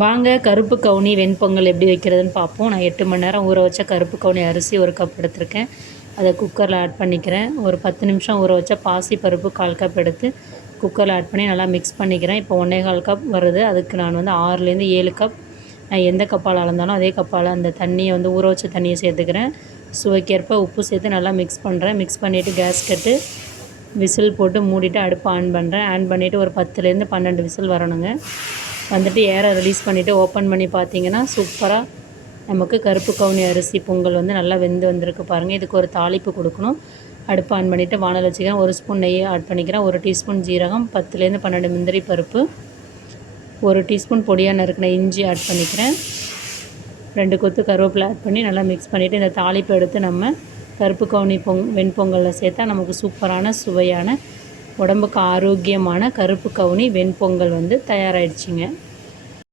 வாங்க கருப்பு கவுனி வெண்பொங்கல் எப்படி வைக்கிறதுன்னு பார்ப்போம். நான் 8 மணி நேரம் ஊற வச்ச கருப்பு கவுனி அரிசி 1 கப் எடுத்திருக்கேன். அதை குக்கரில் ஆட் பண்ணிக்கிறேன். ஒரு 10 நிமிஷம் ஊற வச்ச பாசி பருப்பு 1/4 கப் எடுத்து குக்கரில் ஆட் பண்ணி நல்லா மிக்ஸ் பண்ணிக்கிறேன். இப்போ 1 1/4 கப் வருது. அதுக்கு நான் 6லேருந்து 7 கப் நான் எந்த கப்பால் அளந்தாலும் அதே கப்பால் அந்த தண்ணியை ஊற வச்ச தண்ணியை சேர்த்துக்கிறேன். சுவைக்கேற்ப உப்பு சேர்த்து நல்லா மிக்ஸ் பண்ணுறேன். மிக்ஸ் பண்ணிவிட்டு கேஸ்கட்டு விசில் போட்டு மூடிட்டு அடுப்பு ஆன் பண்ணுறேன். ஆன் பண்ணிவிட்டு ஒரு 10லேருந்து 12 விசில் வரணுங்க. வந்துட்டு ஏரை ரிலீஸ் பண்ணிவிட்டு ஓப்பன் பண்ணி பார்த்தீங்கன்னா சூப்பராக நமக்கு கருப்பு கவுனி அரிசி பொங்கல் நல்லா வெந்து வந்திருக்கு பாருங்கள். இதுக்கு ஒரு தாளிப்பு கொடுக்கணும். அடுப்பு ஆன் பண்ணிவிட்டு வானல் வச்சுக்கிறேன். 1 ஸ்பூன் நெய் ஆட் பண்ணிக்கிறேன். 1 டீஸ்பூன் ஜீரகம், 10லேருந்து 12 முந்திரி பருப்பு, 1 டீஸ்பூன் பொடியாக நறுக்கின இஞ்சி ஆட் பண்ணிக்கிறேன். 2 கொத்து கருவேப்பிலை ஆட் பண்ணி நல்லா மிக்ஸ் பண்ணிவிட்டு இந்த தாளிப்பு எடுத்து நம்ம கருப்பு கவுனி வெண்பொங்கலில் சேர்த்தா நமக்கு சூப்பரான சுவையான உடம்புக்கு ஆரோக்கியமான கருப்பு கவுனி வெண்பொங்கல் தயாராகிடுச்சிங்க.